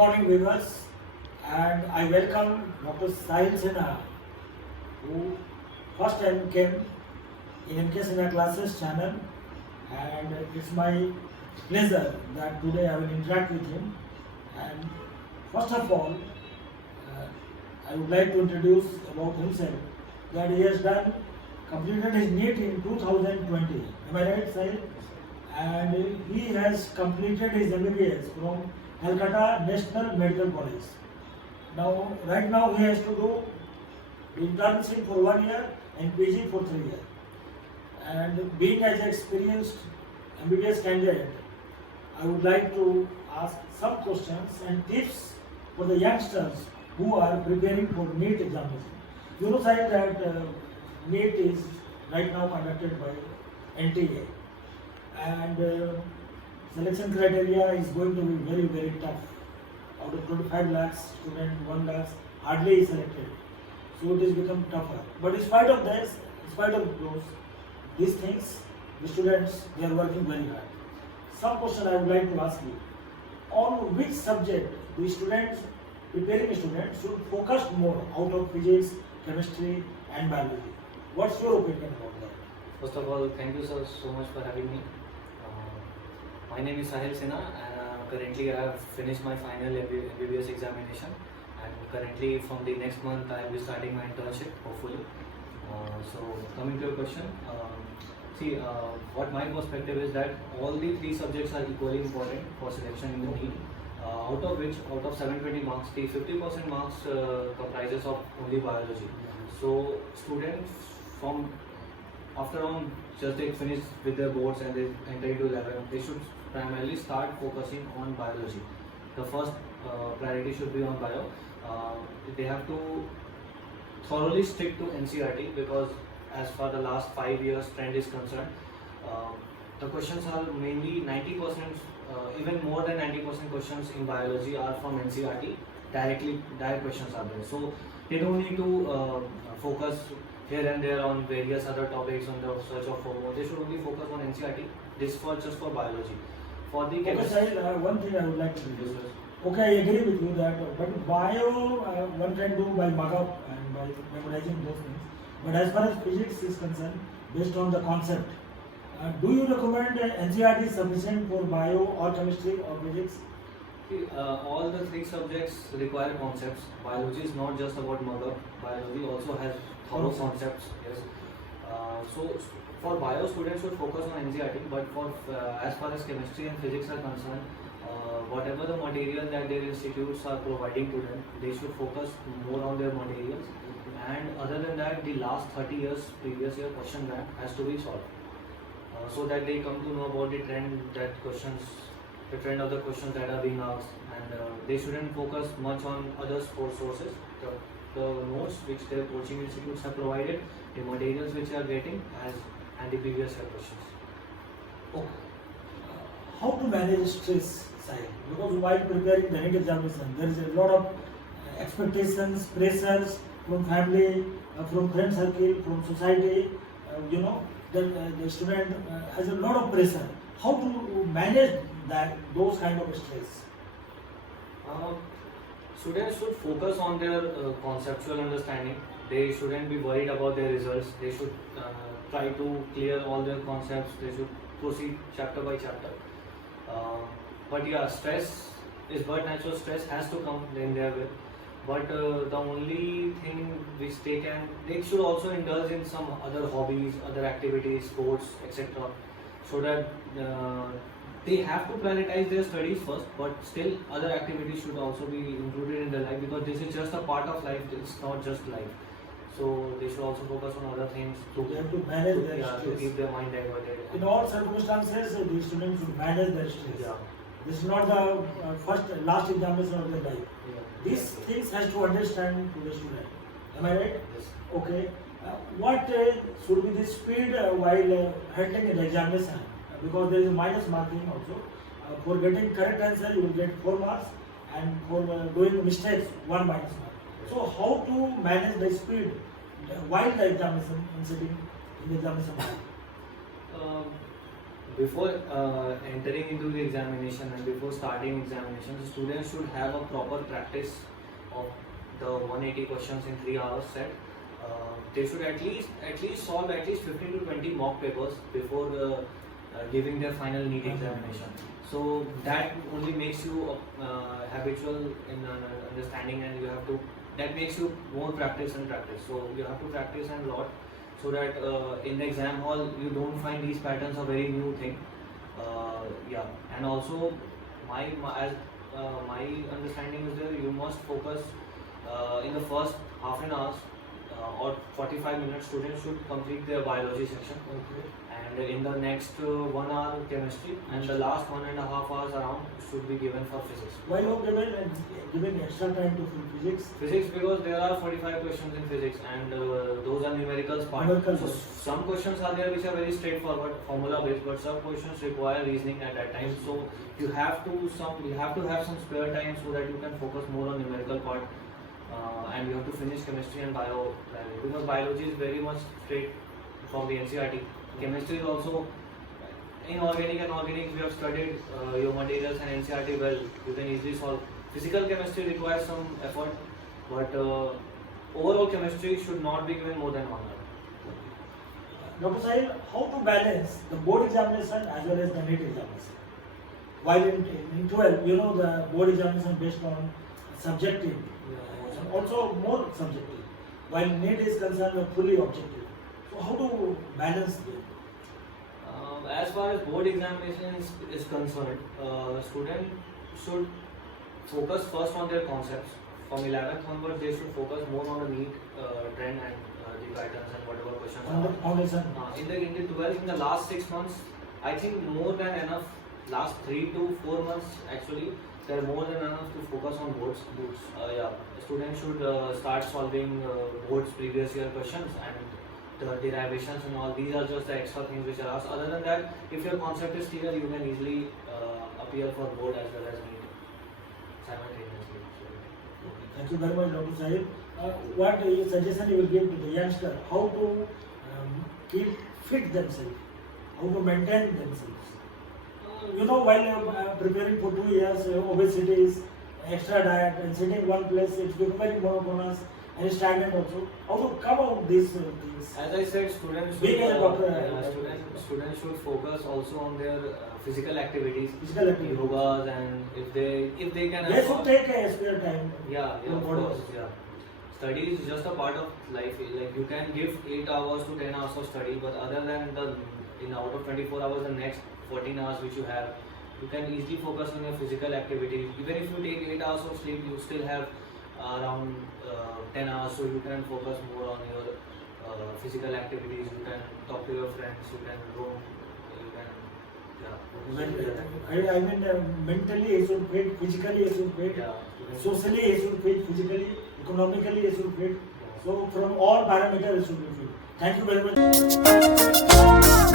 morning, viewers, and I welcome Dr Sahil Sinha, who first time came in NK Sinha classes channel, and it's my pleasure that today I will interact with him. And first of all, I would like to introduce about himself that he has completed his NEET in 2020. Am I right, Sahil? And he has completed his MBBS from Calcutta National Medical College. Now, right now he has to do internship for 1 year and PG for 3 years. And being as an experienced MBBS candidate, I would like to ask some questions and tips for the youngsters who are preparing for NEET examination. You know, Sahil, that NEET is right now conducted by NTA, and selection criteria is going to be very, very tough. Out of 25 lakhs students, 1 lakh hardly is selected. So it has become tougher. But in spite of this, in spite of these things, the students, they are working very hard. Some question I would like to ask you. On which subject the students, preparing students, should focus more out of physics, chemistry and biology? What's your opinion about that? First of all, thank you sir so much for having me. My name is Sahil Sinha, and currently I have finished my final MBBS examination, and currently from the next month I will be starting my internship, hopefully. So coming to your question, what my perspective is that all the 3 subjects are equally important for selection in the NEET. Out of 720 marks, the 50% marks comprises of only biology. So students from after on just they finish with their boards and they enter into 11, they should primarily start focusing on biology. The first priority should be on bio. They have to thoroughly stick to NCERT, because as far the last 5 years trend is concerned, the questions are mainly 90%, even more than 90% questions in biology are from NCERT. Direct questions are there. So they don't need to focus here and there on various other topics on the search of for more. They should only focus on NCERT. This for just for biology. For the chemistry. Okay, Sahil, one thing I would like to do. Okay, I agree with you that, but bio one can do by mug-up and by memorizing those things. But as far as physics is concerned, based on the concept, do you recommend NCERT is sufficient for bio or chemistry or physics? All the 3 subjects require concepts. Biology is not just about mother. Biology also has thorough concepts. Yes. So for bio, students should focus on NCERT. But for as far as chemistry and physics are concerned, whatever the material that their institutes are providing to them, they should focus more on their materials. And other than that, the last 30 years previous year question bank has to be solved, so that they come to know about the trend the trend of the questions that are being asked, and they shouldn't focus much on other sources. The notes which their coaching institutes have provided, the materials which they are getting, and the previous year questions. Okay. How to manage stress, Sahil? Because while preparing the NEET examination, there is a lot of expectations, pressures from family, from friend circle, from society. The student has a lot of pressure. How to manage those kind of stress? Students should focus on their conceptual understanding. They shouldn't be worried about their results. They should try to clear all their concepts. They should proceed chapter by chapter. But yeah, stress is but natural. Stress has to come in their way. But the only thing which they should also indulge in some other hobbies, other activities, sports, etc. So that they have to prioritize their studies first, but still other activities should also be included in their life, because this is just a part of life. It's not just life. So they should also focus on other things They have to manage their to stress. keep their mind diverted. In all circumstances, the students should manage their stress. Yeah. This is not the last examination of their life. Yeah. These things has to understand to the student. Am I right? Yes. Okay. What should be the speed while handling the examination? Because there is a minus marking also. For getting correct answer, you will get 4 marks, and for doing mistakes, 1 minus mark. So how to manage the speed while the examination and sitting in the examination hall? Before entering into the examination and before starting examination, the students should have a proper practice of the 180 questions in 3 hours set. They should at least solve at least 15 to 20 mock papers before giving their final NEET examination. So that only makes you habitual in understanding, and you have to, that makes you more practice and practice. So you have to practice a lot, so that in the exam hall you don't find these patterns a very new thing. Yeah, and also my understanding is that you must focus in the first half an hour or 45 minutes. Students should complete their biology section, and in the next 1 hour chemistry, and the last 1.5 hours around should be given for physics. Why you given extra time to physics? Physics, because there are 45 questions in physics, and those are numericals part. So some questions are there which are very straightforward, formula based, but some questions require reasoning at that time. So you have to have some spare time so that you can focus more on numerical part, and you have to finish chemistry and bio, because biology is very much straight from the NCERT. Chemistry is also inorganic and organic. We have studied your materials and NCERT well. You can easily solve. Physical chemistry requires some effort, but overall chemistry should not be given more than 1 hour. Dr. Sahil, how to balance the board examination as well as the NEET examination? While in 12, you know, the board examination based on subjective, also more subjective, while NEET is concerned fully objective. So how to balance them? As far as board examination is concerned, student should focus first on their concepts. From 11th onward, they should focus more on the NEET trend and the patterns and whatever questions On the foundation. In the 12th, in the last 6 months, I think more than enough. Last 3 to 4 months, actually, they are more than enough to focus on boards. Yeah, students should start solving boards previous year questions and the derivations and all. These are just the extra things which are asked. Other than that, if your concept is clear, you can easily appear for board as well as NEET simultaneously. Thank you very much, Dr. Sahil. What suggestion you will give to the youngster? How to keep fit themselves? How to maintain themselves? You know, while preparing for 2 years, obesity is extra diet and sitting one place, it's become very monotonous and stagnant also. How to come out these things? As I said, students should focus also on their physical activities, yogas, and if they can. They should take a spare time. Yeah, of course. Yeah. Study is just a part of life. Like, you can give 8 hours to 10 hours of study, but other than out of 24 hours, the next 14 hours which you have, you can easily focus on your physical activities. Even if you take 8 hours of sleep, you still have around 10 hours, so you can focus more on your physical activities. You can talk to your friends, you can roam, you can, yeah. I mean, mentally he should fit, physically he should fit, socially he should fit, physically, economically he should fit. So from all parameters he should be fit. Thank you very much.